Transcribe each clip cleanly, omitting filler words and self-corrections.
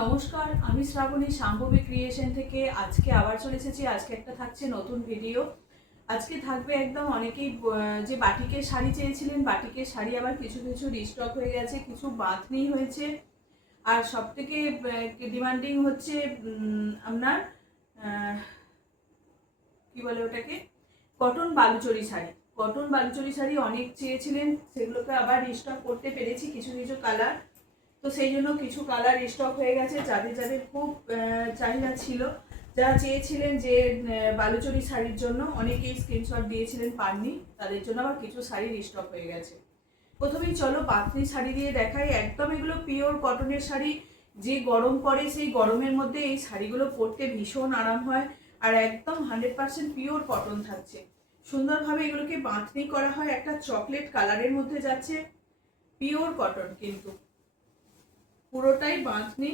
নমস্কার, আমি শ্রাবণী শাম্ভবী ক্রিয়েশন থেকে আজকে আবার চলে এসেছি। আজকে একটা থাকছে নতুন ভিডিও। আজকে থাকবে একদম অনেকেই যে বাটিকের শাড়ি চেয়েছিলেন, বাটিকের শাড়ি আবার কিছু কিছু রিস্টক হয়ে গেছে, কিছু বাঁধনি হয়েছে। আর সব থেকে ডিমান্ডিং হচ্ছে আপনার কি বলে ওটাকে, কটন বালুচরি শাড়ি। কটন বালুচরি শাড়ি অনেক চেয়েছিলেন, সেগুলোকে আবার রিস্টক করতে পেরেছি কিছু কিছু কালার। তো সেই জন্য কিছু কালার স্টক হয়ে গেছে। যাদের যাদের খুব চাহিদা ছিল, যারা চেয়েছিলেন যে বালুচরি শাড়ির জন্য, অনেকেই স্ক্রিনশট দিয়েছিলেন, পাননি, তাদের জন্য আবার কিছু শাড়ি স্টক হয়ে গেছে। প্রথমেই চলো বাতনি শাড়ি দিয়ে দেখাই। একদম এগুলো পিওর কটনের শাড়ি। যে গরম পড়ে সেই গরমের মধ্যে এই শাড়িগুলো পরতে ভীষণ আরাম হয়। আর একদম 100% পিওর কটন থাকছে। সুন্দরভাবে এগুলোকে বাঁধনি করা হয়, একটা চকলেট কালারের মধ্যে যাচ্ছে। পিওর কটন কিন্তু পুরোটাই বাঁধনি।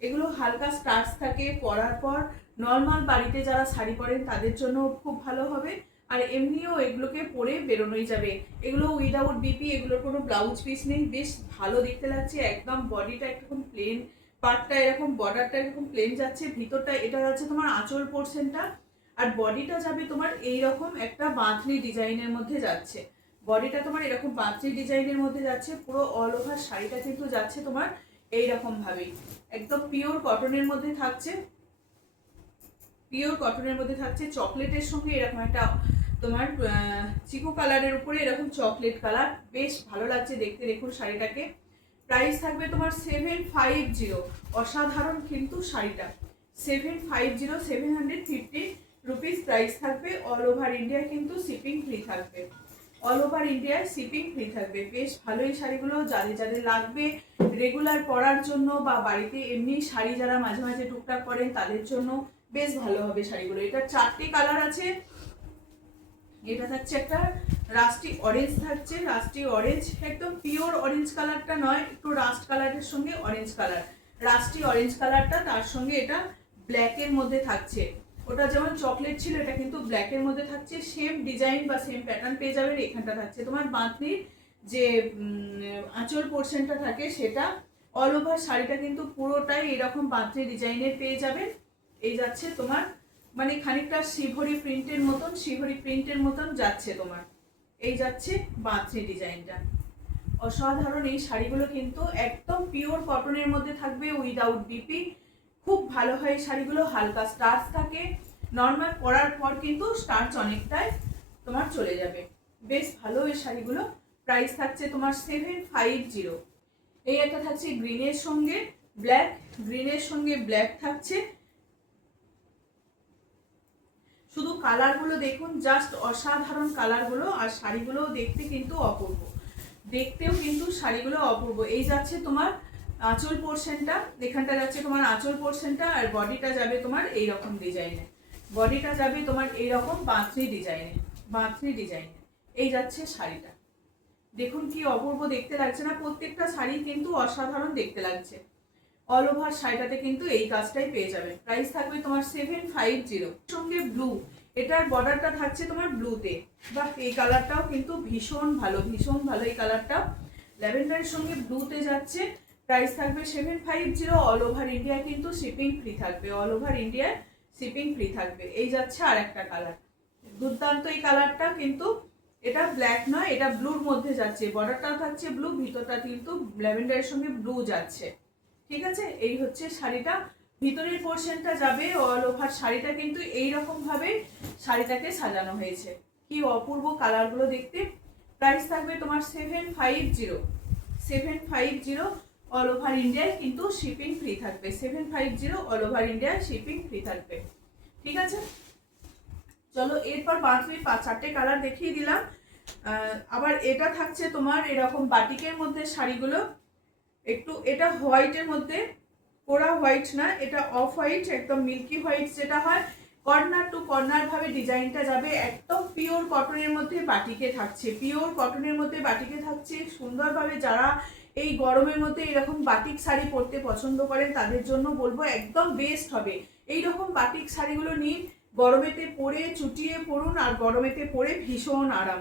এগুলো হালকা স্টার্চ থাকে, পরার পর নর্মাল বাড়িতে যারা শাড়ি পরেন তাদের জন্য খুব ভালো হবে। আর এমনিও এগুলোকে পরে বেরোনোই যাবে। এগুলো উইদাউট বিপি, এগুলোর কোনো ব্লাউজ পিস নেই, বেশ ভালো দেখতে লাগছে। একদম বডিটা একদম প্লেন, পাটটা এরকম, বর্ডারটা এরকম প্লেন যাচ্ছে, ভিতরটা এটা যাচ্ছে তোমার আঁচল পোর্শনটা, আর বডিটা যাবে তোমার এইরকম একটা বাঁধনি ডিজাইনের মধ্যে যাচ্ছে। বডিটা তোমার এরকম বাঁধনি ডিজাইনের মধ্যে যাচ্ছে, পুরো অল ওভার শাড়িটা কিন্তু যাচ্ছে তোমার এইরকম ভাবেই। একদম পিওর কটনের মধ্যে থাকছে, পিওর কটনের মধ্যে থাকছে। চকলেটের সঙ্গে এরকম একটা তোমার চিকু কালারের উপরে এরকম চকলেট কালার, বেশ ভালো লাগছে দেখতে। দেখুন শাড়িটাকে। প্রাইস থাকবে তোমার 750। অসাধারণ কিন্তু শাড়িটা 750, 750 রুপিস প্রাইস থাকবে। অল ওভার ইন্ডিয়া কিন্তু শিপিং ফ্রি থাকবে, অল ওভার ইন্ডিয়ায় শিপিং ফ্রি থাকবে। বেশ ভালো এই শাড়িগুলো, যাদের যাদের লাগবে রেগুলার পরার জন্য বা বাড়িতে এমনি শাড়ি যারা মাঝে মাঝে টুকটাক করেন তাদের জন্য বেশ ভালো হবে শাড়িগুলো। এটা 4টে কালার আছে। এটা থাকছে একটা রাস্টি অরেঞ্জ, থাকছে রাস্টি অরেঞ্জ, একদম পিওর অরেঞ্জ কালারটা নয়, একটু রাস্ট কালারের সঙ্গে অরেঞ্জ কালার, রাস্টি অরেঞ্জ কালারটা, তার সঙ্গে এটা ব্ল্যাকের মধ্যে থাকছে। ওটা যেমন চকলেট ছিল, এটা কিন্তু ব্ল্যাকের মধ্যে থাকছে। সেম ডিজাইন বা সেম প্যাটার্ন পেয়ে যাবেন। এখানটা থাকছে তোমার বাঁধনির যে আঁচল পোর্শনটা থাকে সেটা। অল ওভার শাড়িটা কিন্তু পুরোটাই এরকম বাঁধনি ডিজাইনের পেয়ে যাবেন। এই যাচ্ছে তোমার মানে খানিকটা শিভরি প্রিন্টের মতন, শিভরি প্রিন্টের মতন যাচ্ছে তোমার। এই যাচ্ছে বাঁধনি ডিজাইনটা। অসাধারণ এই শাড়িগুলো কিন্তু একদম পিওর কটনের মধ্যে থাকবে, উইদাউট বিপি। খুব ভালো হয় এই শাড়িগুলো। হালকা স্টার্চ থাকে, নর্মাল পরার পর কিন্তু স্টার্চ অনেকটাই তোমার চলে যাবে। বেশ ভালো এই শাড়িগুলো। প্রাইস থাকছে তোমার 750। এই একটা থাকছে গ্রিনের সঙ্গে ব্ল্যাক, গ্রিনের সঙ্গে ব্ল্যাক থাকছে। শুধু কালারগুলো দেখুন, জাস্ট অসাধারণ কালারগুলো। আর শাড়িগুলো দেখতে কিন্তু অপূর্ব, দেখতেও কিন্তু শাড়িগুলো অপূর্ব। এই যাচ্ছে তোমার আঁচল পোর্শনটা, এখানটা যাচ্ছে তোমার আঁচল পোর্শনটা, আর বডিটা যাবে তোমার এইরকম ডিজাইনে, বডিটা যাবে তোমার এইরকম বাঁধনি ডিজাইনে, বাঁধনি ডিজাইনে। এই যাচ্ছে শাড়িটা। দেখুন কি অপূর্ব দেখতে লাগছে না? প্রত্যেকটা শাড়ি কিন্তু অসাধারণ দেখতে লাগছে। অল ওভার শাড়িটাতে কিন্তু এই কাজটাই পেয়ে যাবে। প্রাইস থাকবে তোমার 750। সঙ্গে ব্লু, এটার বর্ডারটা থাকছে তোমার ব্লুতে। বাহ, এই কালারটাও কিন্তু ভীষণ ভালো, ভীষণ ভালো এই কালারটা। ল্যাভেন্ডারের সঙ্গে ব্লুতে যাচ্ছে। প্রাইস থাকবে 750। অল ওভার ইন্ডিয়া কিন্তু শিপিং ফ্রি থাকবে, অল ওভার ইন্ডিয়ায় শিপিং ফ্রি থাকবে। এই যাচ্ছে আর একটা কালার, দুর্দান্ত এই কালারটা। কিন্তু এটা ব্ল্যাক নয়, এটা ব্লুর মধ্যে যাচ্ছে। বর্ডারটাও থাকছে ব্লু, ভিতরটা কিন্তু ল্যাভেন্ডারের সঙ্গে ব্লু যাচ্ছে। ঠিক আছে, এই হচ্ছে শাড়িটা। ভিতরের পোর্শনটা যাবে অল ওভার শাড়িটা কিন্তু এইরকম ভাবে শাড়িটাকে সাজানো হয়েছে। কি অপূর্ব কালারগুলো দেখতে। প্রাইস থাকবে তোমার 750, 750। অল ওভার ইন্ডিয়ায় কিন্তু শিপিং ফ্রি থাকবে। 750 অল ওভার ইন্ডিয়ায় শিপিং ফ্রি থাকবে। ঠিক আছে, চলো এরপর বাকি 4টে কালার দেখিয়ে দিলাম। আবার এটা থাকছে তোমার এরকম বাটিকের মধ্যে শাড়িগুলো। একটু এটা হোয়াইটের মধ্যে, পোড়া হোয়াইট না, এটা অফ হোয়াইট, একদম মিল্কি হোয়াইট যেটা হয়। কর্নার টু কর্নার ভাবে ডিজাইনটা যাবে। একদম পিওর কটনের মধ্যে বাটিকে থাকছে, পিওর কটনের মধ্যে বাটিকে থাকছে সুন্দরভাবে। যারা এই গরমের মধ্যে এরকম বাটিক শাড়ি পরতে পছন্দ করেন তাদের জন্য বলবো একদম বেস্ট হবে। এইরকম বাটিক শাড়িগুলো নিন, গরমেতে পরে চুটিয়ে পরুন, আর গরমেতে পরে ভীষণ আরাম।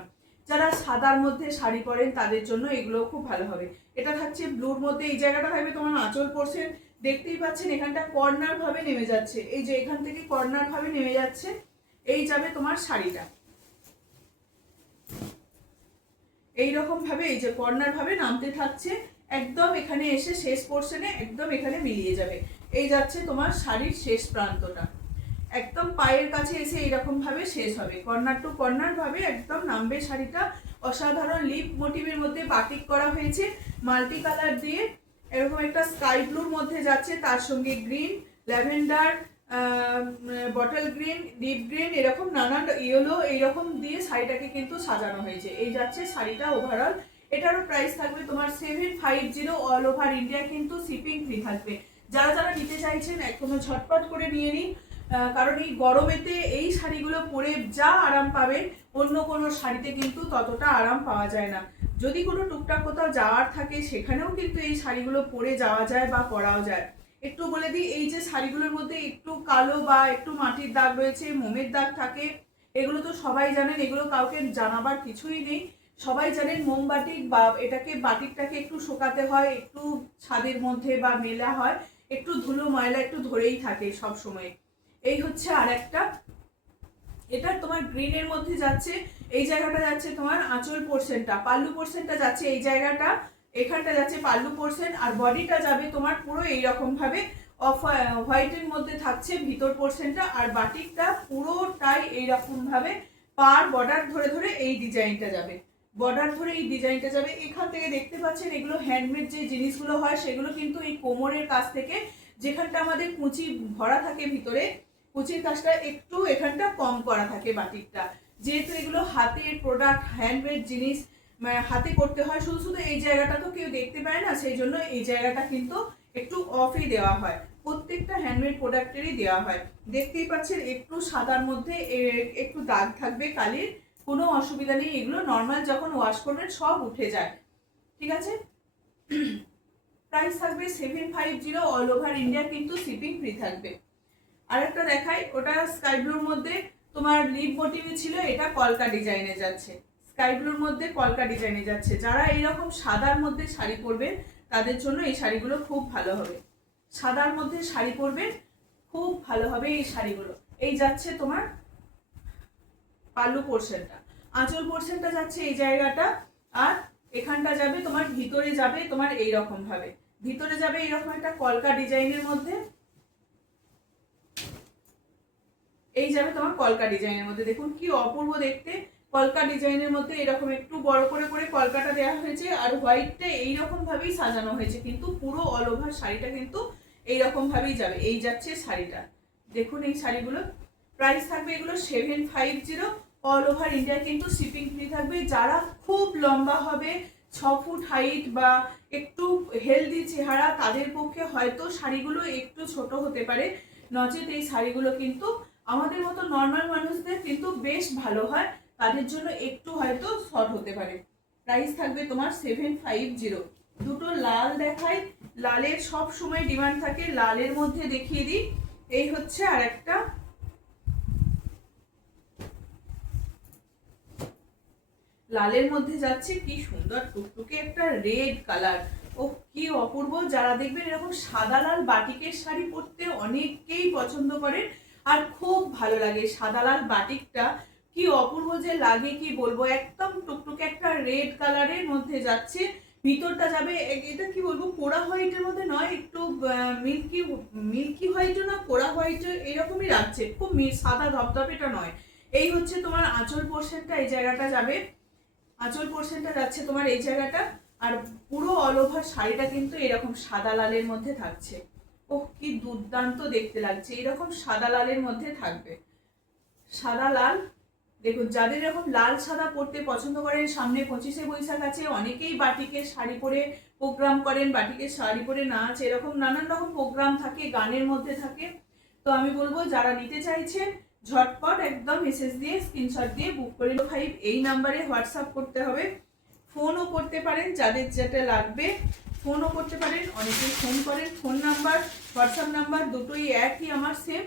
যারা সাদার মধ্যে শাড়ি পরেন তাদের জন্য এগুলো খুব ভালো হবে। এটা থাকছে ব্লুর মধ্যে, এই জায়গাটা থাকবে তোমার আঁচল পোর্শন, দেখতেই পাচ্ছেন এখানটা কর্নার ভাবে নেমে যাচ্ছে, এই যে এখান থেকে কর্নার ভাবে নেমে যাচ্ছে, এই যাবে তোমার শাড়িটা এইরকম ভাবে, এই যে কর্নার ভাবে নামতে থাকছে, একদম এখানে এসে শেষ পোর্শনে একদম এখানে মিলিয়ে যাবে। এই যাচ্ছে তোমার শাড়ির শেষ প্রান্তটা, একদম পায়ের কাছে এসে এইরকম ভাবে শেষ হবে, কর্নার টু কর্নার ভাবে একদম নামবে শাড়িটা। অসাধারণ লিপ মোটিভের মধ্যে বাটিক করা হয়েছে মাল্টি কালার দিয়ে, এরকম একটা স্কাই ব্লুর মধ্যে যাচ্ছে, তার সঙ্গে green, lavender, bottle green, deep green, এরকম নানান ইয়েলো এইরকম দিয়ে শাড়িটাকে কিন্তু সাজানো হয়েছে। এই যাচ্ছে শাড়িটা ওভারঅল। এটারও প্রাইস থাকবে তোমার 750, অল ওভার ইন্ডিয়া কিন্তু শিপিং ফ্রি থাকবে। যারা যারা নিতে চাইছেন এখনো ঝটপট করে নিয়ে নিন, কারণ এই গরমেতে এই শাড়িগুলো পরে যা আরাম পাবেন অন্য কোনো শাড়িতে কিন্তু ততটা আরাম পাওয়া যায় না। যদি কোনো টুকটাক কোথাও যাওয়ার থাকে সেখানেও কিন্তু এই শাড়িগুলো পরে যাওয়া যায় বা পরাও যায়। একটু বলে দিই, এই যে শাড়িগুলোর মধ্যে একটু কালো বা একটু মাটির দাগ রয়েছে, মোমের দাগ থাকে, এগুলো তো সবাই জানেন, এগুলো কাউকে জানাবার কিছুই নেই, সবাই জানেন মোমবাটিক বা এটাকে বাটিকটাকে একটু শোকাতে হয়, একটু ছাদের মধ্যে বা মেলা হয়, একটু ধুলো ময়লা একটু ধরেই থাকে সব সময়। এই হচ্ছে আর একটা, এটা তোমার গ্রিনের মধ্যে যাচ্ছে, এই জায়গাটা যাচ্ছে তোমার আঁচল পোর্শনটা, পাল্লু পোর্শনটা যাচ্ছে এই জায়গাটা, এখানটা যাচ্ছে পাল্লু পোর্শন, আর বডিটা যাবে তোমার পুরো এইরকম ভাবে অফ হোয়াইটের মধ্যে থাকছে ভিতর পোর্শনটা, আর বাটিকটা পুরোটাই এইরকম ভাবে পার বর্ডার ধরে ধরে এই ডিজাইনটা যাবে, বর্ডার ধরে এই ডিজাইনটা যাবে। এখান থেকে দেখতে পাচ্ছেন এগুলো হ্যান্ডমেড যে জিনিসগুলো হয় সেগুলো কিন্তু এই কোমরের কাছ থেকে, যেখানটা আমাদের কুচি ভরা থাকে ভিতরে, কুচির কাজটা একটু এখানটা কম করা থাকে বাটিকটা, যেহেতু এগুলো হাতের প্রোডাক্ট, হ্যান্ডমেড জিনিস, হাতে করতে হয়, শুধু শুধু এই জায়গাটা তো কেউ দেখতে পায় না, সেই জন্য এই জায়গাটা কিন্তু একটু অফই দেওয়া হয়, প্রত্যেকটা হ্যান্ডমেড প্রোডাক্টেরই দেওয়া হয়। দেখতেই পাচ্ছেন একটু সাদার মধ্যে একটু দাগ থাকবে কালির, কোনো অসুবিধা নেই, এগুলো নর্মাল যখন ওয়াশ করবেন সব উঠে যায়, ঠিক আছে। প্রাইস থাকবে 750, অল ওভার ইন্ডিয়া কিন্তু শিপিং ফ্রি থাকবে। আরেকটা দেখাই, ওটা স্কাই ব্লুর মধ্যে তোমার লিপ মোটিভে ছিল, এটা কলকা ডিজাইনে যাচ্ছে, স্কাই ব্লুর মধ্যে কলকা ডিজাইনে যাচ্ছে। যারা এইরকম সাদার মধ্যে শাড়ি পরবেন তাদের জন্য এই শাড়িগুলো খুব ভালো হবে, সাদার মধ্যে শাড়ি পরবেন খুব ভালো হবে এই শাড়িগুলো। এই যাচ্ছে তোমার পাল্লু পোর্শনটা, আঁচল পোর্শনটা যাচ্ছে এই জায়গাটা, আর এখানটা যাবে তোমার ভিতরে যাবে তোমার এইরকম ভাবে, ভিতরে যাবে এইরকম একটা কলকা ডিজাইনের মধ্যে, এই যাবে তোমার কলকা ডিজাইনের মধ্যে, দেখুন কি অপূর্ব দেখতে, কলকা ডিজাইনের মধ্যে এরকম একটু বড় করে করে কলকাটা দেওয়া হয়েছে, আর হোয়াইটটা এইরকম ভাবেই সাজানো হয়েছে, কিন্তু পুরো অল ওভার শাড়িটা কিন্তু এইরকম ভাবেই যাবে। এই যাচ্ছে শাড়িটা, দেখুন এই শাড়িগুলো প্রাইস থাকবে এগুলো 750, অল ওভার ইন্ডিয়া কিন্তু শিপিং ফ্রি থাকবে। যারা খুব লম্বা হবে, 6 ফুট হাইট বা একটু হেলদি চেহারা, তাদের পক্ষে হয়তো শাড়িগুলো একটু ছোট হতে পারে, নচেত এই শাড়িগুলো কিন্তু আমাদের মতো নর্মাল মানুষদের কিন্তু বেশ ভালো হয়, তাদের জন্য একটু হয়তো শর্ট হতে পারে। প্রাইস থাকবে তোমার 750। দুটো লাল দেখাই, লালের সব সময় ডিমান্ড থাকে, লালের মধ্যে দেখিয়ে দিই, এই হচ্ছে আর একটা, লালের মধ্যে যাচ্ছে কি সুন্দর টুকটুকে একটা রেড কালার, ও কি অপূর্ব। যারা দেখবেন এরকম সাদা লাল বাটিকের শাড়ি পরতে অনেকেই পছন্দ করেন, আর খুব ভালো লাগে সাদা লাল বাটিকটা, কি অপূর্ব যে লাগে কি বলবো, একদম টুকটুকে একটা রেড কালারের মধ্যে যাচ্ছে, ভিতরটা যাবে এটা কি বলবো পোড়া হোয়াইটের মধ্যে নয়, একটু মিল্কি মিল্কি হোয়াইটও না, পোড়া হোয়াইট এরকমই লাগছে, খুব সাদা ধপধপেটা নয়। এই হচ্ছে তোমার আঁচল পোর্শনটা, এই জায়গাটা যাবে, আঁচল পোর্শনটা যাচ্ছে তোমার এই জায়গাটা, আর পুরো অল ওভার শাড়িটা কিন্তু এরকম সাদা লালের মধ্যে থাকছে, ওহ কি দুর্দান্ত দেখতে লাগছে, এরকম সাদা লালের মধ্যে থাকবে, সাদা লাল। দেখুন যাদের এরকম লাল সাদা পরতে পছন্দ করেন, সামনে 25শে বৈশাখ আছে, অনেকেই বাটিকের শাড়ি পরে প্রোগ্রাম করেন, বাটিকের শাড়ি পরে নাচ, এরকম নানান রকম প্রোগ্রাম থাকে, গানের মধ্যে থাকে, তো আমি বলবো যারা নিতে চাইছেন ঝটপট একদম মেসেজ দিয়ে স্ক্রিনশট দিয়ে বুক করে 5 এই নাম্বারে হোয়াটসঅ্যাপ করতে হবে, ফোনও করতে পারেন, যাদের যেটা লাগবে ফোনও করতে পারেন, অনেকেই ফোন করেন, ফোন নাম্বার হোয়াটসঅ্যাপ নাম্বার দুটোই একই আমার সেম,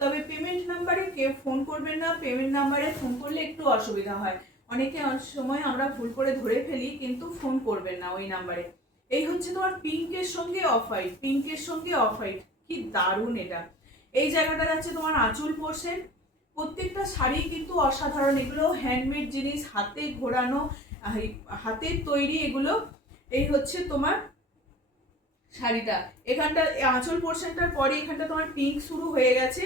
তবে পেমেন্ট নাম্বারে কেউ ফোন করবেন না, পেমেন্ট নাম্বারে ফোন করলে একটু অসুবিধা হয়, অনেকে অনেক সময় আমরা ভুল করে ধরে ফেলি, কিন্তু ফোন করবেন না ওই নাম্বারে। এই হচ্ছে তোমার পিঙ্কের সঙ্গে অফ হোয়াইট, পিঙ্কের সঙ্গে অফ হোয়াইট, কি দারুণ এটা। এই জায়গাটা যাচ্ছে তোমার আঁচল পোর্শন। প্রত্যেকটা শাড়ি কিন্তু অসাধারণ, এগুলো হ্যান্ডমেড জিনিস, হাতে ঘোরানো, হাতের তৈরি এগুলো। এই হচ্ছে তোমার শাড়িটা। এখানটা আঁচল পোর্শনটার পরে এখানটা তোমার পিঙ্ক শুরু হয়ে গেছে,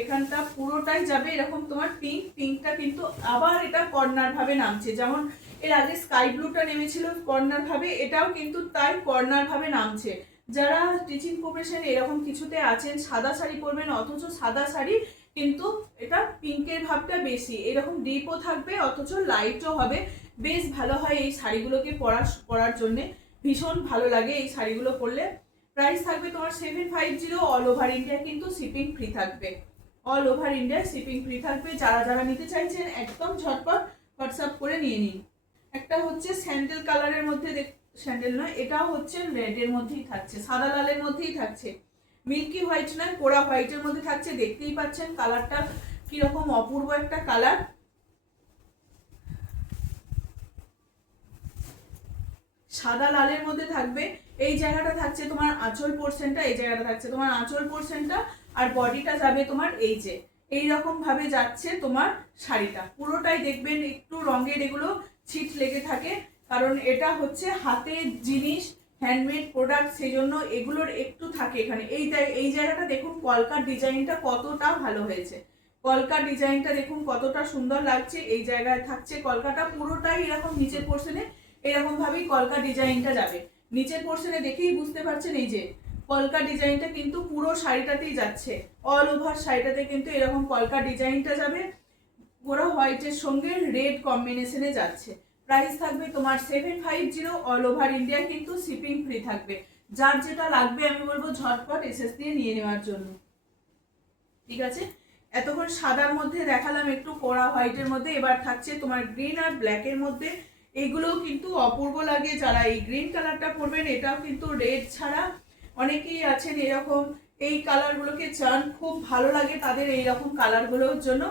এখানটা পুরোটাই যাবে এরকম তোমার পিঙ্ক। পিঙ্কটা কিন্তু আবার এটা কর্নার ভাবে নামছে, যেমন এর আগে স্কাই ব্লুটা নেমেছিল কর্নার ভাবে, এটাও কিন্তু তাই কর্নার ভাবে নামছে। যারা টিচিং প্রফেশন এরকম কিছুতে আছেন, সাদা শাড়ি পরবেন অথচ সাদা শাড়ি কিন্তু এটা পিঙ্কের ভাবটা বেশি, এরকম ডিপও থাকবে অথচ লাইটও হবে, বেশ ভালো হয় এই শাড়িগুলোকে পরার জন্যে। ভীষণ ভালো লাগে এই শাড়িগুলো পরলে। প্রাইস থাকবে তোমার 750, অল ওভার ইন্ডিয়া কিন্তু শিপিং ফ্রি থাকবে, all over India shipping free থাকবে। যারা যারা নিতে চাইছেন একদম ঝটপট হোয়াটসঅ্যাপ করে নিয়ে নিন। একটা হচ্ছে স্যান্ডেল কালারের মধ্যে, স্যান্ডেল নয়, এটাও হচ্ছে রেডের মধ্যেই থাকছে, সাদা লালের মধ্যেই থাকছে, মিল্কি হোয়াইট নয়, কোড়া হোয়াইটের মধ্যে থাকছে। দেখতেই পাচ্ছেন কালারটা কিরকম অপূর্ব একটা কালার। সাদা লালের মধ্যে থাকবে। এই জায়গাটা থাকছে তোমার আঁচল পোর্শনটা, এই জায়গাটা থাকছে তোমার আঁচল পোর্শনটা, আর বডিটা যাবে তোমার এই যে এই রকম ভাবে যাচ্ছে তোমার শাড়িটা। পুরোটাই দেখবেন একটু রঙের এগুলো ছিট লেগে থাকে, কারণ এটা হচ্ছে হাতের জিনিস, হ্যান্ডমেড প্রোডাক্ট, সেই জন্য এগুলোর একটু থাকে এখানে। এই জায়গাটা দেখুন কলকার ডিজাইনটা কতটা ভালো হয়েছে, কলকার ডিজাইনটা দেখুন কতটা সুন্দর লাগছে। এই জায়গায় থাকছে কলকাটা পুরোটাই এরকম নিচের পোর্শনে এরকম ভাবেই কলকা ডিজাইনটা যাবে। নিচের পোর্শনে দেখেই বুঝতে পারছেন এই যে কলকা ডিজাইনটা কিন্তু পুরো শাড়িটাতেই যাচ্ছে, অল ওভার শাড়িটাতে কিন্তু এরকম কলকা ডিজাইনটা যাবে, পুরো হোয়াইটের সঙ্গে রেড কম্বিনেশনে যাচ্ছে। প্রাইস থাকবে তোমার 750, অল ওভার ইন্ডিয়া কিন্তু শিপিং ফ্রি থাকবে। যার যেটা লাগবে আমি বলবো ঝটপট এসএস দিয়ে নিয়ে নেওয়ার জন্য, ঠিক আছে। এতক্ষণ সাদার মধ্যে দেখালাম, একটু কড়া হোয়াইটের মধ্যে, এবার থাকছে তোমার গ্রিন আর ব্ল্যাকের মধ্যে। এগুলোও কিন্তু অপূর্ব লাগে, যারা এই গ্রিন কালারটা পরবেন, এটাও কিন্তু রেড ছাড়া অনেকেই আছেন এরকম এই কালারগুলোকে চান, খুব ভালো লাগে তাদের এই রকম কালারগুলোর জন্য।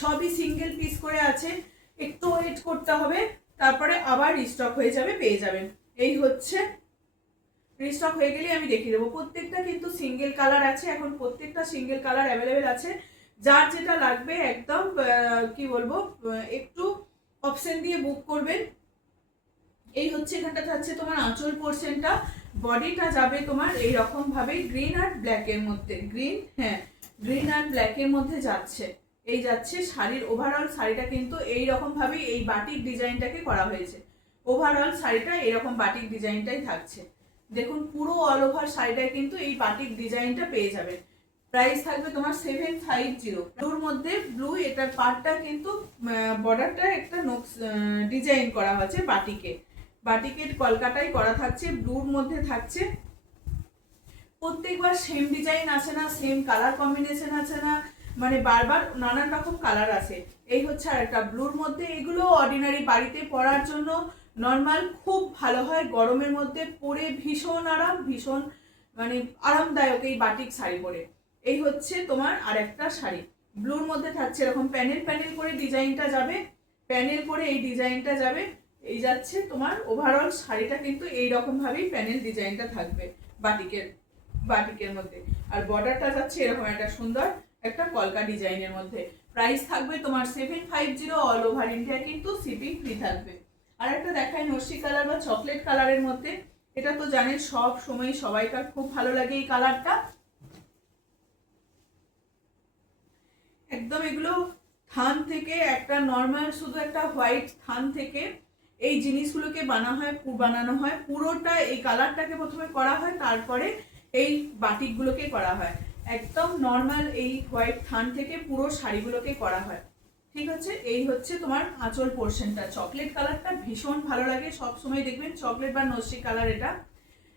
সবই সিঙ্গেল পিস করে আছে, একটু ওয়েট করতে হবে, তারপরে আবার রিস্টক হয়ে যাবে, পেয়ে যাবেন। এই হচ্ছে রিস্টক হয়ে গেলে আমি দেখিয়ে দেবো। প্রত্যেকটা কিন্তু সিঙ্গেল কালার আছে এখন, প্রত্যেকটা সিঙ্গেল কালার অ্যাভেলেবেল আছে। যার যেটা লাগবে একদম কি বলবো, একটু অপশন দিয়ে বুক করবেন। এই হচ্ছে এখানটা থাকছে তোমার আঁচল পোর্শনটা, বডিটা যাবে তোমার এই রকম ভাবে গ্রিন আর ব্ল্যাকের মধ্যে, গ্রিন, হ্যাঁ গ্রিন আর ব্ল্যাকের মধ্যে যাচ্ছে। এই যাচ্ছে শাড়ির ওভারঅল শাড়িটা কিন্তু এই রকম ভাবে এই বাটিক ডিজাইনটাকে করা হয়েছে। ওভারঅল শাড়িটা এরকম বাটিক ডিজাইনটাই থাকছে, দেখুন পুরো অল ওভার শাড়িটায় কিন্তু এই বাটিক ডিজাইনটা পেয়ে যাবেন। প্রাইস থাকবে তোমার 750। ব্লুর মধ্যে, ব্লু এটার পার্টটা কিন্তু বর্ডারটা একটা ডিজাইন করা হয়েছে বাটিকে, বাটিকের কলকাতাই করা থাকছে, ব্লুর মধ্যে থাকছে। প্রত্যেকবার সেম ডিজাইন আসে না, সেম কালার কম্বিনেশন আছে না, মানে বারবার নানান রকম কালার আছে। এই হচ্ছে আর একটা ব্লুর মধ্যে, এগুলো অর্ডিনারি বাড়িতে পরার জন্য নর্মাল খুব ভালো হয়, গরমের মধ্যে পরে ভীষণ আরাম, ভীষণ মানে আরামদায়ক এই বাটিক শাড়ি পরে। এই হচ্ছে তোমার আরেকটা শাড়ি, ব্লুর মধ্যে থাকছে এরকম প্যানেল প্যানেল করে ডিজাইনটা যাবে, প্যানেল করে এই ডিজাইনটা যাবে। এই যাচ্ছে তোমার ওভারঅল শাড়িটা কিন্তু এই রকম ভাবেই প্যানেল ডিজাইনটা থাকবে বাটিকের, বাটিকের মধ্যে। আর বর্ডারটা যাচ্ছে এরকম একটা সুন্দর একটা কলকা ডিজাইনের মধ্যে। প্রাইস থাকবে তোমার 750, অল ওভার ইন্ডিয়া কিন্তু শিপিং ফ্রি থাকবে। আর একটা দেখাই নস্যি কালার বা চকলেট কালারের মধ্যে, এটা তো জানেন সব সময় সবাইকার খুব ভালো লাগে এই কালারটা। একদম এগুলো থান থেকে একটা নর্মাল শুধু একটা হোয়াইট থান থেকে এই জিনিসগুলোকে বানানো হয় পুরোটা, এই কালারটাকে প্রথমে করা হয়, তারপরে এই বাটিকগুলোকে করা হয়। একদম নর্মাল এই হোয়াইট থান থেকে পুরো শাড়িগুলোকে করা হয়, ঠিক আছে। এই হচ্ছে তোমার আঁচল পোর্শনটা, চকলেট কালারটা ভীষণ ভালো লাগে, সব সময় দেখবেন চকলেট বা নস্যি কালার, এটা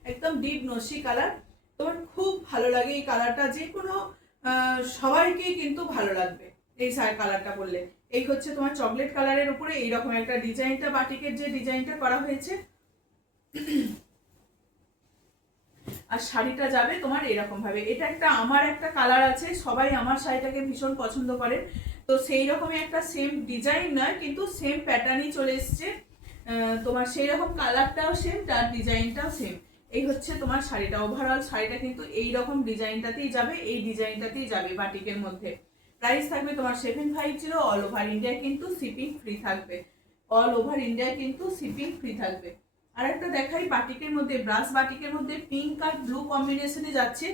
একদম ডিপ নস্যি কালার, তোমার খুব ভালো লাগে এই কালারটা, যে কোনো সবাইকেই কিন্তু ভালো লাগবে এই কালারটা পরলে। এই হচ্ছে তোমার চকলেট কালারের উপরে এইরকম একটা ডিজাইনটা, বাটিকের যে ডিজাইনটা করা হয়েছে, আর শাড়িটা যাবে তোমার এরকম ভাবে। এটা একটা আমার একটা কালার আছে, সবাই আমার শাড়িটাকে ভীষণ পছন্দ করেন, তো সেই রকমই একটা সেম ডিজাইন নয় কিন্তু সেম প্যাটার্নই চলে এসছে, তোমার সেই রকম কালারটাও সেম, তার ডিজাইনটাও সেম। এই হচ্ছে তোমার শাড়িটা, ওভারঅল শাড়িটা কিন্তু এই রকম ডিজাইনটাতেই যাবে, এই ডিজাইনটাতেই যাবে বাটিকের মধ্যে। প্রাইস থাকবে তোমার 750, অল ওভার ইন্ডিয়া কিন্তু শিপিং ফ্রি থাকবে, অল ওভার ইন্ডিয়া কিন্তু শিপিং ফ্রি থাকবে। আর একটা দেখাই বাটিকের মধ্যে, ব্রাশ বাটিকের মধ্যে পিঙ্ক আর ব্লু কম্বিনেশনে যাচ্ছে,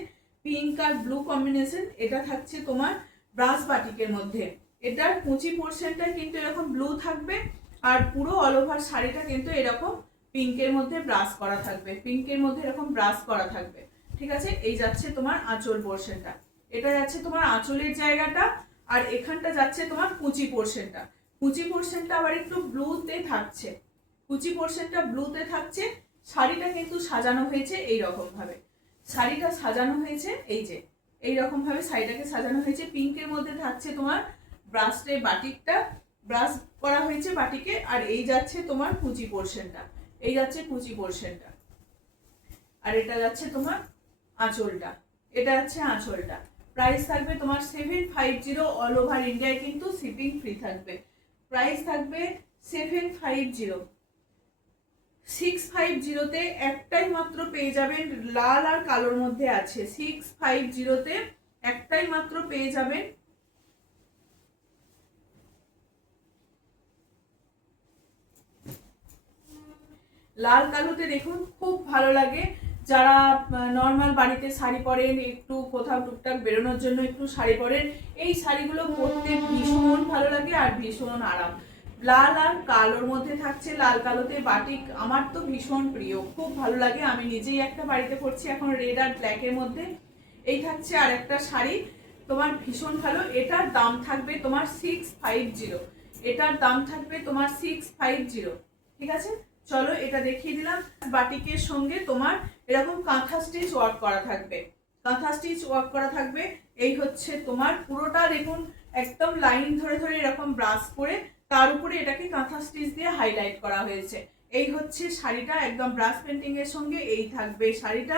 পিঙ্ক আর ব্লু কম্বিনেশন, এটা থাকছে তোমার ব্রাশ বাটিকের মধ্যে। এটার কুচি পোর্শনটা কিন্তু এরকম ব্লু থাকবে, আর পুরো অল ওভার শাড়িটা কিন্তু এরকম পিঙ্কের মধ্যে ব্রাশ করা থাকবে, পিঙ্কের মধ্যে এরকম ব্রাশ করা থাকবে, ঠিক আছে। এই যাচ্ছে তোমার আঁচল পোর্শনটা, এটা যাচ্ছে তোমার আঁচলের জায়গাটা, আর এখানটা যাচ্ছে তোমার কুচি পোর্শনটা। কুচি পোর্শনটা আবার একটু ব্লুতে থাকছে, কুচি পোর্শনটা ব্লুতে থাকছে। শাড়িটা কিন্তু সাজানো হয়েছে এই রকম ভাবে, শাড়িটা সাজানো হয়েছে এই যে এই রকম ভাবে শাড়িটাকে সাজানো হয়েছে। পিঙ্কের মধ্যে থাকছে তোমার ব্রাশে বাটিকটা, ব্রাশ করা হয়েছে বাটিকে, আর এই যাচ্ছে তোমার কুচি পোর্শনটা, এই যাচ্ছে কুচি পোর্শনটা, আর এটা যাচ্ছে তোমার আঁচলটা, এটা যাচ্ছে আঁচলটা। প্রাইস থাকবে তোমার 750, অল ওভার ইন্ডিয়ায় কিন্তু শিপিং ফ্রি থাকবে। প্রাইস থাকবে 750। 650-তে একটাই মাত্র পেয়ে যাবেন, লাল আর কালোর মধ্যে আছে। 650-তে একটাই মাত্র পেয়ে যাবেন, লাল কালোতে। দেখুন খুব ভালো লাগে, যারা নর্মাল বাড়িতে শাড়ি পরেন, একটু কোথাও টুকটাক বেরোনোর জন্য একটু শাড়ি পরেন, এই শাড়িগুলো পরতে ভীষণ ভালো লাগে আর ভীষণ আরাম। লাল আর কালোর মধ্যে থাকছে, লাল কালোতে বাটিক, আমার তো ভীষণ প্রিয়, খুব ভালো লাগে। আমি নিজেই একটা বাড়িতে পরছি এখন রেড আর ব্ল্যাকের মধ্যে। এই থাকছে আর একটা শাড়ি তোমার ভীষণ ভালো, এটার দাম থাকবে তোমার 650, এটার দাম থাকবে তোমার 650, ঠিক আছে। চলো এটা দেখিয়ে দিলাম। বাটিকের সঙ্গে তোমার এরকম কাঁথা স্টিচ ওয়ার্ক করা থাকবে, কাঁথা স্টিচ ওয়ার্ক করা থাকবে। এই হচ্ছে তোমার পুরোটা দেখুন একদম লাইন ধরে ধরে এরকম ব্রাশ করে তার উপরে এটাকে কাঁথা স্টিচ দিয়ে হাইলাইট করা হয়েছে। এই হচ্ছে শাড়িটা একদম ব্রাশ পেন্টিং এর সঙ্গে এই থাকবে শাড়িটা।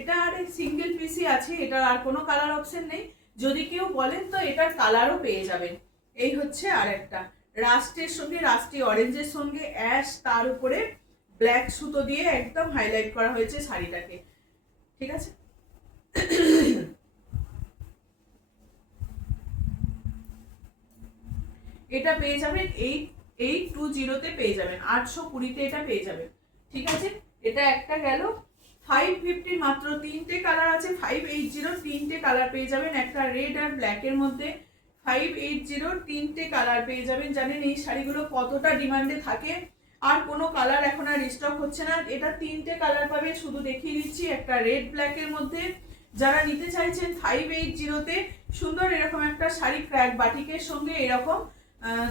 এটা আর সিঙ্গেল পিসই আছে, এটার আর কোনো কালার অপশন নেই, যদি কেউ বলেন তো এটার কালারও পেয়ে যাবেন। এই হচ্ছে আর একটা রাস্টের সঙ্গে, রাস্টি অরেঞ্জের সঙ্গে অ্যাশ, তার উপরে ব্ল্যাক সুতো দিয়ে একদম হাইলাইট করা হয়েছে শাড়িটাকে, ঠিক আছে। এটা পেয়ে যাবেন 820-তে পেয়ে যাবেন, 820-তে এটা পেয়ে যাবেন, ঠিক আছে। এটা একটা গেল। 550 মাত্র তিনটে কালার আছে, 580 তিনটে কালার পেয়ে যাবেন, একটা রেড আর ব্ল্যাকের মধ্যে। 580 তিনটে কালার পেয়ে যাবেন। জানেন এই শাড়িগুলো কতটা ডিমান্ডে থাকে, আর কোনো কালার এখন আর স্টক হচ্ছে না। এটা তিনটে কালার পাবে, শুধু দেখিয়ে দিচ্ছি, একটা রেড ব্ল্যাকের মধ্যে। যারা নিতে চাইছেন 580-তে সুন্দর এরকম একটা শাড়ি ক্র্যাক বাটিকের সঙ্গে এরকম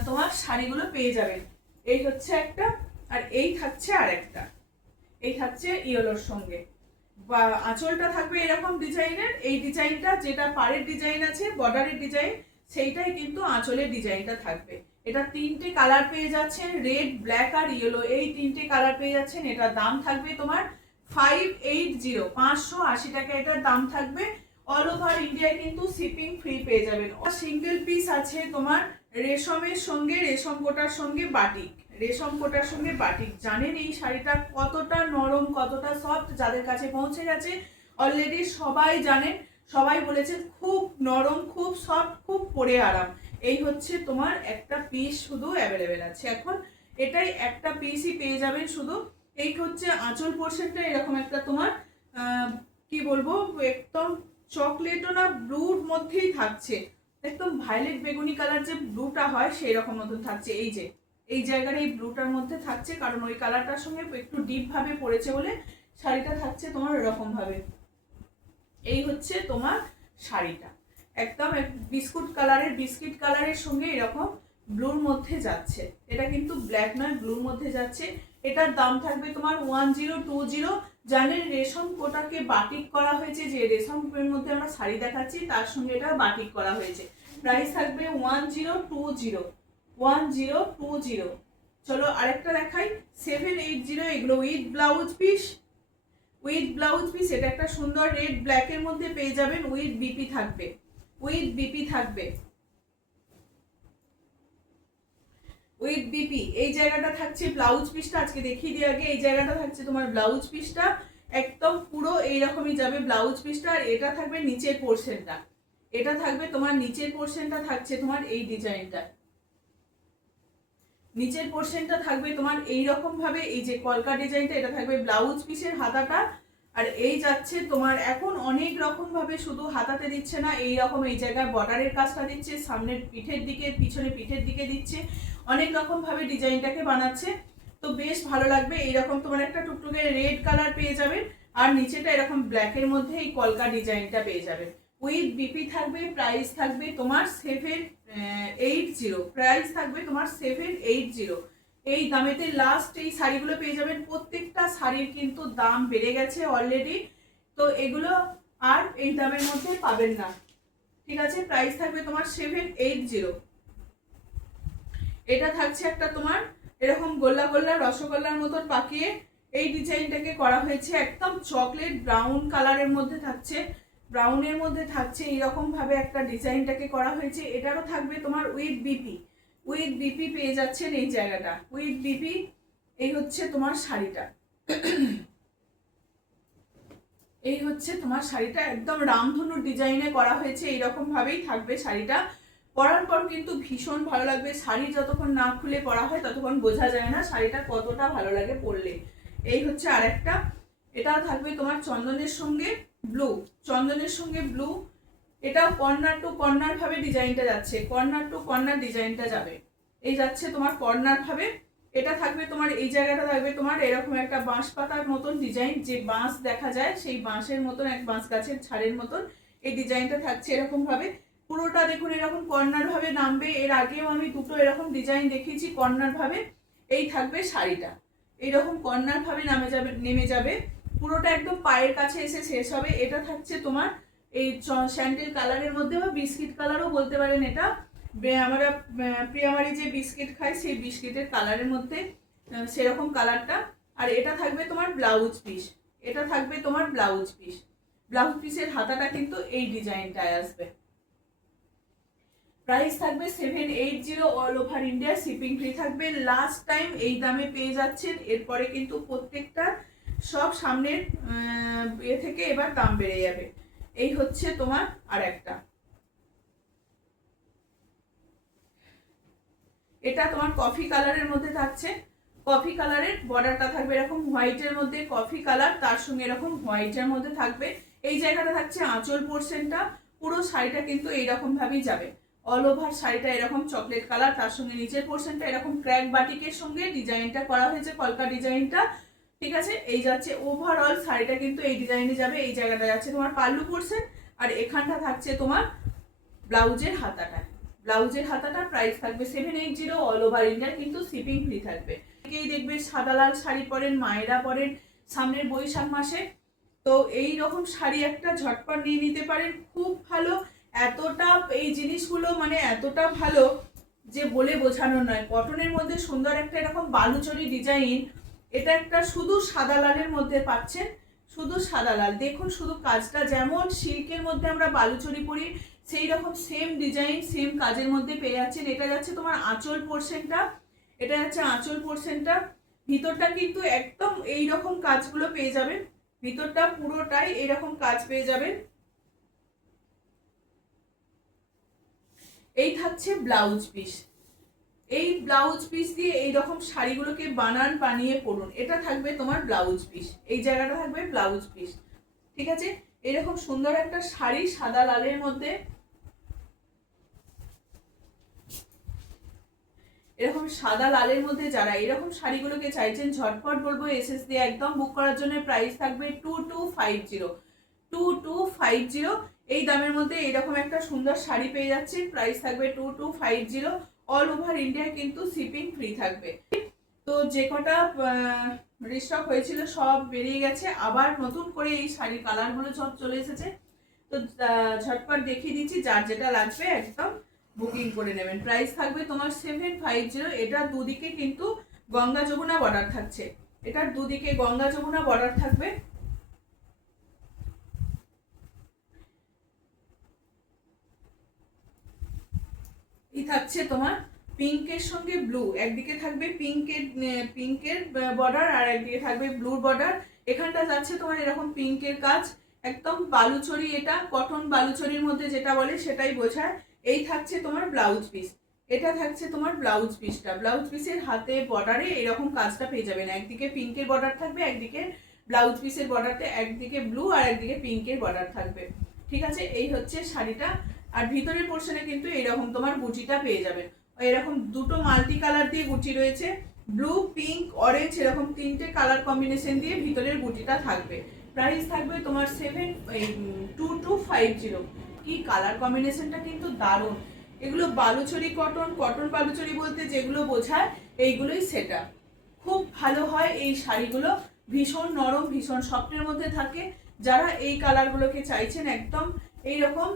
তোমার শাড়িগুলো পেয়ে যাবেন। এই হচ্ছে একটা, আর এই থাকছে আর একটা, এই থাকছে ইয়েলোর সঙ্গে, বা আঁচলটা থাকবে এরকম ডিজাইনের। এই ডিজাইনটা যেটা পাড়ের ডিজাইন আছে, বর্ডারের ডিজাইন, সেইটাই কিন্তু আঁচলের ডিজাইনটা থাকবে। এটা তিনটে কালার পেয়ে যাচ্ছেন, রেড, ব্ল্যাক আর ইয়েলো, এই তিনটে কালার পেয়ে যাচ্ছেন। এটার দাম থাকবে তোমার 580, 580 টাকা এটার দাম থাকবে। অল ওভার ইন্ডিয়ায় কিন্তু শিপিং ফ্রি পেয়ে যাবেন। সিঙ্গেল পিস আছে তোমার রেশমের সঙ্গে, রেশম কোটার সঙ্গে বাটিক, রেশম কোটার সঙ্গে বাটিক। জানেন এই শাড়িটা কতটা নরম, কতটা সফট, যাদের কাছে পৌঁছে গেছে অলরেডি সবাই জানেন, সবাই বলেছেন খুব নরম, খুব সফট, খুব পরে আরাম। এই হচ্ছে তোমার একটা পিস শুধু অ্যাভেলেবেল আছে এখন, এটাই একটা পিসই পেয়ে যাবেন শুধু। এই হচ্ছে আঁচল পোর্শনটা এরকম একটা তোমার কি বলবো, একদম চকলেটও না ব্লুর মধ্যেই থাকছে, একদম ভায়োলেট বেগুনি কালার যে ব্লুটা হয় সেই রকম মতন থাকছে। এই যে এই জায়গার এই ব্লুটার মধ্যে থাকছে, কারণ ওই কালারটার সঙ্গে একটু ডিপ ভাবে পড়েছে বলে শাড়িটা থাকছে তোমার এরকম ভাবে। এই হচ্ছে তোমার শাড়িটা একদম বিস্কুট কালারের, বিস্কিট কালারের সঙ্গে এরকম ব্লুর মধ্যে যাচ্ছে। এটা কিন্তু ব্ল্যাক নয়, ব্লুর মধ্যে যাচ্ছে। এটার দাম থাকবে তোমার 1020। জানেন রেশম কোটাকে বাটিক করা হয়েছে, যে রেশমের মধ্যে আমরা শাড়ি দেখাচ্ছি তার সঙ্গে এটা বাটিক করা হয়েছে। প্রাইস থাকবে 1020, 1020। চলো আরেকটা দেখাই, 780, এগুলো with blouse piece, with blouse piece. এটা একটা সুন্দর রেড ব্ল্যাকের মধ্যে পেয়ে যাবেন, উইথ বিপি থাকবে, উইথ বিপি থাকবে। With BP. এই জায়গাটা থাকছে ব্লাউজ পিসটা, আজকে দেখিয়ে দিয়ে আগে এই জায়গাটা থাকছে তোমার ব্লাউজ পিসটা, একদম পুরো এইরকমই যাবে ব্লাউজ পিসটা। আর এটা থাকবে নিচের পোর্শনটা, এটা থাকবে তোমার নিচের পোর্শনটা থাকছে তোমার এই ডিজাইনটা, নিচের পোর্শনটা থাকবে তোমার এই রকম ভাবে, এই যে কলকা ডিজাইনটা এটা থাকবে ব্লাউজ পিসের হাতাটা। আর এই যাচ্ছে তোমার এখন অনেক রকম ভাবে শুধু হাতাতে দিচ্ছে না, এই রকম এই জায়গায় বর্ডারের কাজটা দিচ্ছে, সামনের পিঠের দিকে পিছনে পিঠের দিকে দিচ্ছে, অনেক রকম ভাবে ডিজাইনটাকে বানাচ্ছে। তো বেশ ভালো লাগবে। এইরকম তোমার একটা টুকটুকে রেড কালার পেয়ে যাবে, আর নিচেটা এরকম ব্ল্যাকের মধ্যে এই কলকা ডিজাইনটা পেয়ে যাবে। উইথ বিপি থাকবে, প্রাইস থাকবে তোমার 780, প্রাইস থাকবে তোমার 780। এই দামেতে লাস্ট এই শাড়িগুলো পেয়ে যাবেন। প্রত্যেকটা শাড়ির কিন্তু দাম বেড়ে গেছে অলরেডি, তো এগুলো আর এই দামের মধ্যে পাবেন না, ঠিক আছে। প্রাইস থাকবে তোমার 780। এটা থাকছে একটা তোমার এরকম গোল্লা গোল্লা রসগোল্লার মতন পাকিয়ে এই ডিজাইনটাকে করা হয়েছে, একদম চকলেট ব্রাউন কালারের মধ্যে থাকছে, ব্রাউনের মধ্যে থাকছে এইরকম ভাবে একটা ডিজাইনটাকে করা হয়েছে। এটারও থাকবে তোমার উইথ বিপি, উইথ বিপি পেয়ে যাচ্ছেন এই জায়গাটা উইথ বিপি। এই হচ্ছে তোমার শাড়িটা, এই হচ্ছে তোমার শাড়িটা, একদম রামধনুর ডিজাইনে করা হয়েছে, এইরকম ভাবেই থাকবে শাড়িটা। পরার পর কিন্তু ভীষণ ভালো লাগবে। শাড়ি যতক্ষণ না খুলে পরা হয় ততক্ষণ বোঝা যায় না শাড়িটা কতটা ভালো লাগে পরলে। এই হচ্ছে আরেকটা, এটাও থাকবে তোমার চন্দনের সঙ্গে ব্লু, চন্দনের সঙ্গে ব্লু। এটাও কর্নার টু কর্নার ভাবে ডিজাইনটা যাচ্ছে, কর্নার টু কর্নার ডিজাইনটা যাবে, এই যাচ্ছে তোমার কর্নার ভাবে। এটা থাকবে তোমার এই জায়গাটা থাকবে তোমার এরকম একটা বাঁশ পাতার মতন ডিজাইন, যে বাঁশ দেখা যায় সেই বাঁশের মতন, এক বাঁশ গাছের ছাড়ের মতন এই ডিজাইনটা থাকছে এরকম ভাবে। পুরোটা দেখুন এরকম কর্নার ভাবে নামবে। এর আগেও আমি দুটো এরকম ডিজাইন দেখিয়েছি কর্নার ভাবে। এই থাকবে শাড়িটা, এইরকম কর্নার ভাবে নেমে যাবে, পুরোটা একদম পায়ের কাছে এসে শেষ হবে। এটা থাকছে তোমার এই স্যান্ডেল কালারের মধ্যে বা বিস্কিট কালারও বলতে পারেন। এটা আমরা প্রিয়ামারি যে বিস্কিট খাই সেই বিস্কিটের কালারের মধ্যে সেরকম কালারটা। আর এটা থাকবে তোমার ব্লাউজ পিস, এটা থাকবে তোমার ব্লাউজ পিস, ব্লাউজ পিসের হাতাটা কিন্তু এই ডিজাইনটায় আসবে। প্রাইস থাকবে 780, all over India shipping free থাকবে। লাস্ট টাইম এই দামে পেয়ে যাচ্ছেন, এরপরে কিন্তু প্রত্যেকটা সব সামনের এ থেকে এবার দাম বেড়ে যাবে। এই হচ্ছে তোমার আর একটা, এটা তোমার কফি কালারের মধ্যে থাকছে, কফি কালারের বর্ডারটা থাকবে এরকম হোয়াইটের মধ্যে, কফি কালার তার সঙ্গে এরকম হোয়াইটের মধ্যে থাকবে। এই জায়গাটা থাকছে আঁচল পোর্শনটা, পুরো শাড়িটা কিন্তু এইরকম ভাবেই যাবে, অল ওভার শাড়িটা এরকম চকলেট কালার, তার সঙ্গে নিচের পোর্শনটা এরকম ক্র্যাক বাটিকের সঙ্গে ডিজাইনটা করা হয়েছে, কলকা ডিজাইনটা, ঠিক আছে। এই যাচ্ছে ওভারঅল শাড়িটা কিন্তু এই ডিজাইনে যাবে। এই জায়গাটা যাচ্ছে তোমার পাল্লু পোর্শন, আর এখানটা থাকছে তোমার ব্লাউজের হাতাটা, ব্লাউজের হাতাটা। প্রাইস থাকবে 780, অল ওভার ইন্ডিয়া কিন্তু শিপিং ফ্রি থাকবে। অনেকেই দেখবে সাদা লাল শাড়ি পরেন, মায়েরা পরেন সামনের বৈশাখ মাসে, তো এই রকম শাড়ি একটা ঝটপট নিয়ে নিতে পারেন, খুব ভালো। এতটা এই জিনিসগুলো মানে এতটা ভালো যে বলে বোঝানো নয়। কটনের মধ্যে সুন্দর একটা এরকম বালুচরি ডিজাইন, এটা একটা শুধু সাদা লালের মধ্যে পাচ্ছেন, শুধু সাদা লাল। দেখুন শুধু কাজটা, যেমন সিল্কের মধ্যে আমরা বালুচরি পরি সেই রকম সেম ডিজাইন সেম কাজের মধ্যে পেয়ে যাচ্ছেন। এটা যাচ্ছে তোমার আঁচল পোর্শনটা, এটা যাচ্ছে আঁচল পোর্শনটা। ভিতরটা কিন্তু একদম এই রকম কাজগুলো পেয়ে যাবেন, ভিতরটা পুরোটাই এরকম কাজ পেয়ে যাবেন। এই থাকছে ব্লাউজ পিস, এই ব্লাউজ পিস দিয়ে এই রকম শাড়িগুলোকে বানিয়ে পরুন। এটা থাকবে তোমার ব্লাউজ পিস, এই জায়গাটা থাকবে ব্লাউজ পিস, ঠিক আছে। এরকম সুন্দর একটা শাড়ি সাদা লালের মধ্যে, এরকম সাদা লালের মধ্যে যারা এরকম শাড়িগুলোকে চাইছেন ঝটপট বলবো এসএস দিয়ে একদম বুক করার জন্য। প্রাইস থাকবে 2250, 2250। এই দামের মধ্যে এরকম একটা সুন্দর শাড়ি পেয়ে যাচ্ছে, প্রাইস থাকবে 2250, অল ওভার ইন্ডিয়া কিন্তু শিপিং ফ্রি থাকবে। তো যে কটা রিস্টক হয়েছিল সব বেরিয়ে গেছে, আবার নতুন করে এই শাড়ি কালারগুলো সব চলে এসেছে। তো ঝটপট দেখিয়ে দিচ্ছি, যার যেটা লাগবে একদম বুকিং করে নেবেন। প্রাইস থাকবে তোমার 750। এটা দুদিকে কিন্তু গঙ্গা যমুনা বর্ডার থাকছে, এটার দুদিকে গঙ্গা যমুনা বর্ডার থাকবে। এই থাকছে তোমার পিঙ্কের সঙ্গে ব্লু, একদিকে থাকবে পিঙ্কের বর্ডার আর একদিকে থাকবে ব্লুর বর্ডার। এখানটা যাচ্ছে তোমার এরকম পিঙ্কের কাজ, একদম বালুচরি, এটা কটন বালুচরির মধ্যে যেটা বলে সেটাই বোঝায়। এই থাকছে তোমার ব্লাউজ পিস, এটা থাকছে তোমার ব্লাউজ পিসটা। ব্লাউজ পিসের হাতে বর্ডারে এরকম কাজটা পেয়ে যাবেন, একদিকে পিঙ্কের বর্ডার থাকবে, একদিকে ব্লাউজ পিসের বর্ডারতে একদিকে ব্লু আর একদিকে পিঙ্কের বর্ডার থাকবে। ঠিক আছে, এই হচ্ছে শাড়িটা। আর ভিতরের পোর্শনে কিন্তু এরকম তোমার বুটিটা পেয়ে যাবেন, এরকম দুটো মাল্টি কালার দিয়ে বুটি রয়েছে, ব্লু পিঙ্ক অরেঞ্জ এরকম তিনটে কালার কম্বিনেশন দিয়ে ভিতরের বুটিটা থাকবে। প্রাইস থাকবে তোমার 2250। কি কালার কম্বিনেশনটা কিন্তু দারুণ। এগুলো বালুচরি কটন, কটন বালুচরি বলতে যেগুলো বোঝায় এইগুলোই সেটা। খুব ভালো হয় এই শাড়িগুলো, ভীষণ নরম ভীষণ সফটের মধ্যে থাকে। যারা এই কালারগুলোকে চাইছেন একদম এইরকম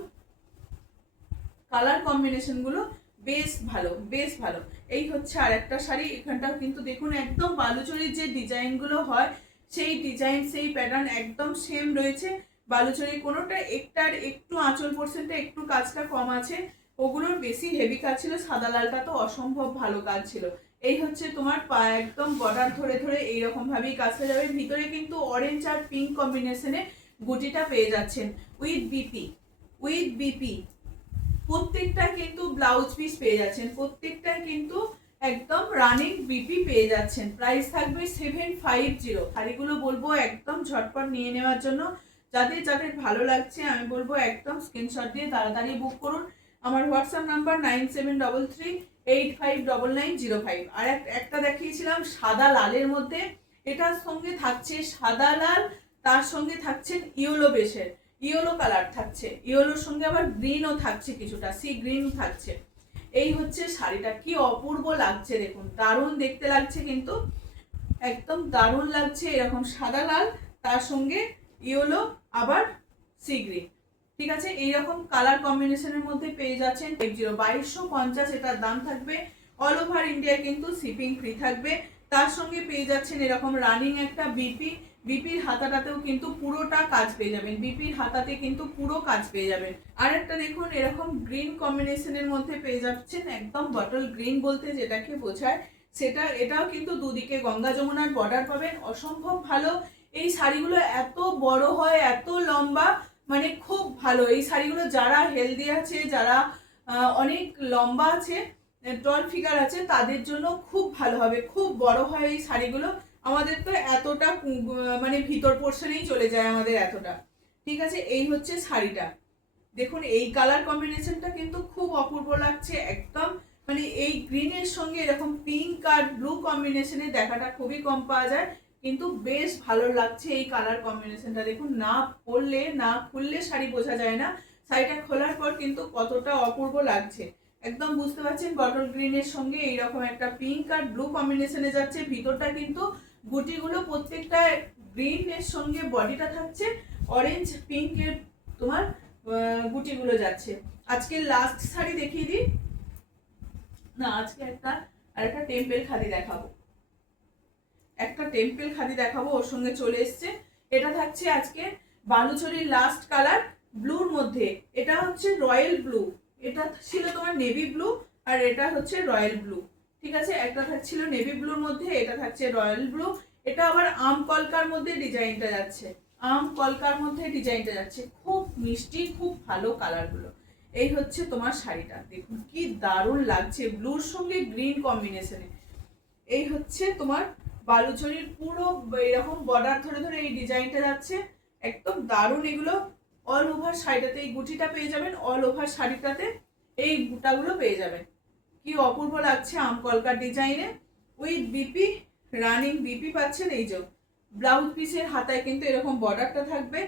কালার কম্বিনেশন গুলো বেশ ভালো, বেশ ভালো। এই হচ্ছে আর একটা শাড়ি, এখানটাও কিন্তু দেখুন একদম বালুচরির যে ডিজাইন গুলো হয় সেই ডিজাইন সেই প্যাটার্ন একদম সেম রয়েছে। বালুচরি কোনোটা একটার একটু আঁচল পোর্শনটা একটু কাজটা কম আছে, ওগুলোর বেশি হেভি কাজ ছিল, সাদা লালটা তো অসম্ভব ভালো কাজ ছিল। এই হচ্ছে তোমার একদম বর্ডার ধরে ধরে এইরকম ভাবেই কাজটা যাবে। ভিতরে কিন্তু অরেঞ্জ আর পিঙ্ক কম্বিনেশনে গুটিটা পেয়ে যাচ্ছেন উইথ বিপি, উইথ বিপি। প্রত্যেকটা কিন্তু ব্লাউজ পিস পেয়ে যাচ্ছেন, প্রত্যেকটা কিন্তু একদম রানিং বিপি পেয়ে যাচ্ছেন। প্রাইস থাকবে 750। শাড়িগুলো বলবো একদম ঝটপট নিয়ে নেওয়ার জন্য, যাদের যাদের ভালো লাগছে আমি বলবো একদম স্ক্রিনশট দিয়ে তাড়াতাড়ি বুক করুন। আমার হোয়াটসঅ্যাপ নাম্বার 9733859905। আর একটা দেখিয়েছিলাম সাদা লালের মধ্যে, এটার সঙ্গে থাকছে সাদা লাল, তার সঙ্গে থাকছেন ইয়েলো বেশের, ইয়েলো কালার থাকছে, ইয়েলোর সঙ্গে আবার গ্রিনও থাকছে, কিছুটা সি গ্রিন থাকছে। এই হচ্ছে শাড়িটা, কি অপূর্ব লাগছে দেখুন, দারুণ দেখতে লাগছে কিন্তু, একদম দারুণ লাগছে। এরকম সাদা লাল তার সঙ্গে ইয়েলো আবার সি গ্রিন। ঠিক আছে, এইরকম কালার কম্বিনেশনের মধ্যে পেয়ে যাচ্ছেন 2250 এটার দাম থাকবে। অল ওভার ইন্ডিয়া কিন্তু শিপিং ফ্রি থাকবে। তার সঙ্গে পেয়ে যাচ্ছেন এরকম রানিং একটা বিপি, বিপির হাতাটাতেও কিন্তু পুরোটা কাজ পেয়ে যাবেন, বিপির হাতাতে কিন্তু পুরো কাজ পেয়ে যাবেন। আর একটা দেখুন এরকম গ্রিন কম্বিনেশনের মধ্যে পেয়ে যাচ্ছেন, একদম বটল গ্রিন বলতে যেটাকে বোঝায় সেটা। এটাও কিন্তু দুদিকে গঙ্গা যমুনার বর্ডার পাবেন, অসম্ভব ভালো। এই শাড়িগুলো এত বড় হয়, এত লম্বা, মানে খুব ভালো এই শাড়িগুলো। যারা হেলদি আছে, যারা অনেক লম্বা আছে, টল ফিগার আছে, তাদের জন্য খুব ভালো হবে, খুব বড় হয় এই শাড়িগুলো। আমাদের তো এতটা মানে ভিতর পোর্শনেই চলে যায় আমাদের এতটা। ঠিক আছে, এই হচ্ছে শাড়িটা। দেখুন এই কালার কম্বিনেশনটা কিন্তু খুব অপূর্ব লাগছে একদম, মানে এই গ্রিনের সঙ্গে এরকম পিঙ্ক আর ব্লু কম্বিনেশনে দেখাটা খুবই কম পাওয়া যায়, কিন্তু বেশ ভালো লাগছে এই কালার কম্বিনেশনটা। দেখুন না পরলে না খুললে শাড়ি বোঝা যায় না, শাড়িটা খোলার পর কিন্তু কতটা অপূর্ব লাগছে একদম বুঝতে পারছেন। বটল গ্রিনের সঙ্গে এইরকম একটা পিঙ্ক আর ব্লু কম্বিনেশনে যাচ্ছে। ভিতরটা কিন্তু গুটিগুলো প্রত্যেকটা গ্রিনের সঙ্গে বডিটা থাকছে অরেঞ্জ পিঙ্কের তোমার গুটিগুলো যাচ্ছে। আজকে লাস্ট শাড়ি দেখিয়ে দিই না, আজকে একটা টেম্পল খাদি দেখাবো, একটা টেম্পল খাদি দেখাবো, ওর সঙ্গে চলে এসছে। এটা থাকছে আজকে বালুচরির লাস্ট কালার ব্লুর মধ্যে, এটা হচ্ছে রয়্যাল ব্লু, এটা ছিল তোমার নেভি ব্লু আর এটা হচ্ছে রয়্যাল ব্লু। ঠিক আছে, একটা থাকছিল নেভি ব্লুর মধ্যে, এটা থাকছে রয়্যাল ব্লু। এটা আবার আম কলকার মধ্যে ডিজাইনটা যাচ্ছে, আম কলকার মধ্যে ডিজাইনটা যাচ্ছে, খুব মিষ্টি খুব ভালো কালারগুলো। এই হচ্ছে তোমার শাড়িটা, দেখুন কি দারুণ লাগছে ব্লুর সঙ্গে গ্রিন কম্বিনেশনে। এই হচ্ছে তোমার বালুচরির পুরো এরকম বর্ডার ধরে ধরে এই ডিজাইনটা যাচ্ছে, একদম দারুণ এগুলো। অল ওভার শাড়িটাতে এই গুটিটা পেয়ে যাবেন, অল ওভার শাড়িটাতে এই বুটাগুলো পেয়ে যাবেন। কি অপূর্ব লাগছে আম কলকার ডিজাইনে উইথ বিপি, রানিং বিপি পাচ্ছেন। এই যে ব্লাউজ পিসের হাতায় কিন্তু এরকম বর্ডারটা থাকবে,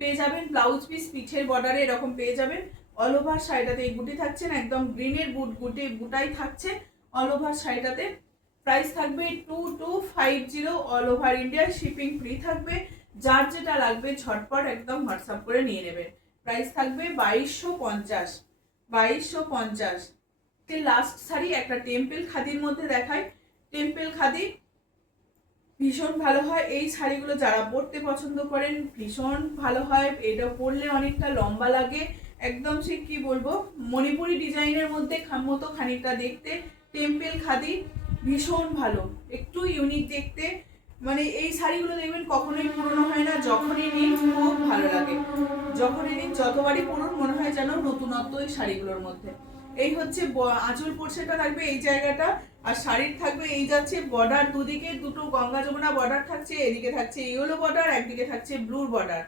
পেয়ে যাবেন ব্লাউজ পিস পিঠের বর্ডারে এরকম পেয়ে যাবেন। অল ওভার শাড়িটাতে এই গুটি থাকছেন, একদম গ্রিনের বুটাই থাকছে অল ওভার শাড়িটাতে। প্রাইস থাকবে 2250, all over India shipping free থাকবে। যার যেটা লাগবে ঝটপট একদম হোয়াটসঅ্যাপ করে নিয়ে নেবেন। প্রাইস থাকবে 2250, 2250। লাস্ট শাড়ি একটা টেম্পল খাদির মধ্যে দেখাই, টেম্পল খাদি ভীষণ ভালো হয় এই শাড়িগুলো, যারা পরতে পছন্দ করেন ভীষণ ভালো হয়। এটা পরলে অনেকটা লম্বা লাগে, একদম সে কি বলবো, মণিপুরি ডিজাইনের মধ্যে মতো খানিকটা দেখতে, টেম্পেল খাদি, ভীষণ ভালো, একটু ইউনিক দেখতে। মানে এই শাড়িগুলো দেখবেন কখনোই পুরনো হয় না, যখনই নিন খুব ভালো লাগে, যখনই নিন যতবারই পরুন মনে হয় যেন নতুনত্ব এই শাড়িগুলোর মধ্যে। এই হচ্ছে আঁচল পোর্শনটা থাকবে এই জায়গাটা, আর শাড়ির থাকবে এই যাচ্ছে বর্ডার, দুদিকে দুটো গঙ্গা যমুনা বর্ডার থাকছে, এদিকে থাকছে ইয়েলো বর্ডার, একদিকে থাকছে ব্লুর বর্ডার।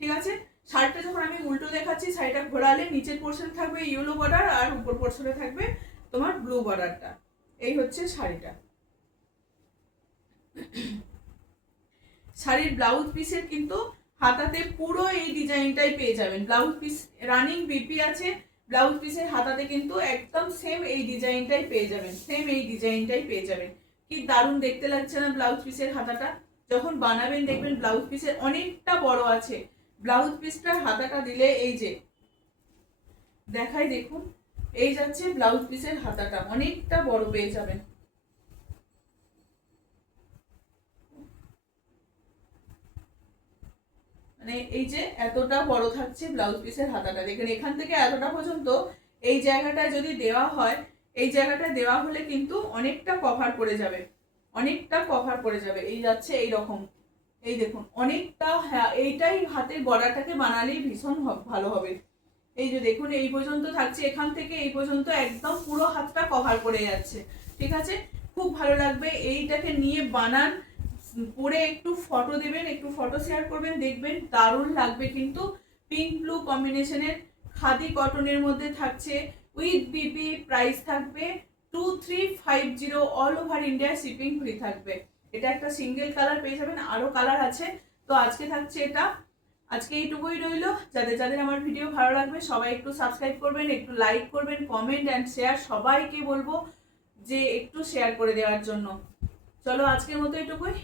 ঠিক আছে, শাড়িটা যখন আমি উল্টো দেখাচ্ছি, শাড়িটা ঘোরালে নিচের পোর্শনে থাকবে ইয়েলো বর্ডার আর উপর পোর্শনে থাকবে তোমার ব্লু বর্ডারটা। এই হচ্ছে শাড়িটা। শাড়ির ব্লাউজ পিসের কিন্তু হাতাতে পুরো এই ডিজাইনটাই পেয়ে যাবেন। ব্লাউজ পিস রানিং বিপি আছে, ব্লাউজ পিসের হাতাতে কিন্তু একদম সেম এই ডিজাইনটাই পেয়ে যাবেন, সেম এই ডিজাইনটাই পেয়ে যাবেন। কি দারুণ দেখতে লাগছে না ব্লাউজ পিসের হাতাটা? যখন বানাবেন দেখবেন ব্লাউজ পিসের অনেকটা বড় আছে। ব্লাউজ পিসটার হাতাটা দিলে এই যে দেখাই, দেখুন এই যাচ্ছে ব্লাউজ পিসের হাতাটা, অনেকটা বড় পেয়ে যাবেন। মানে এই যে এতটা বড় থাকছে ব্লাউজ পিসের হাতাটা, দেখেন এখান থেকে এতটা পর্যন্ত এই জায়গাটায় যদি দেওয়া হয়, এই জায়গাটায় দেওয়া হলে কিন্তু অনেকটা কভার পড়ে যাবে, অনেকটা কভার পড়ে যাবে। এই যাচ্ছে এই রকম, এই দেখুন অনেকটা, এইটাই হাতের বর্ডারটাকে বানালেই ভীষণ ভালো হবে। এই যে দেখুন এই পর্যন্ত থাকছে, এখান থেকে এই পর্যন্ত একদম পুরো হাতটা কভার করে যাচ্ছে। ঠিক আছে, খুব ভালো লাগবে। এইটাকে নিয়ে বানান, পরে একটু ফটো দেবেন, একটু ফটো শেয়ার করবেন, দেখবেন দারুণ লাগবে কিন্তু। পিঙ্ক ব্লু কম্বিনেশনের খাদি কটনের মধ্যে থাকছে, উইথ বিপি, প্রাইস থাকবে 2350, all over India shipping free থাকবে। এটা একটা সিঙ্গেল কালার পেয়ে যাবেন, আরো কালার আছে। তো আজকে থাকছে এটা, আজকে এইটুকুই রইল। যাদের যাদের আমার ভিডিও ভালো লাগবে সবাই একটু সাবস্ক্রাইব করবেন, একটু লাইক করবেন, কমেন্ট অ্যান্ড শেয়ার, সবাইকে বলবো যে একটু শেয়ার করে দেওয়ার জন্য। চলো আজকের মতো এটুকুই।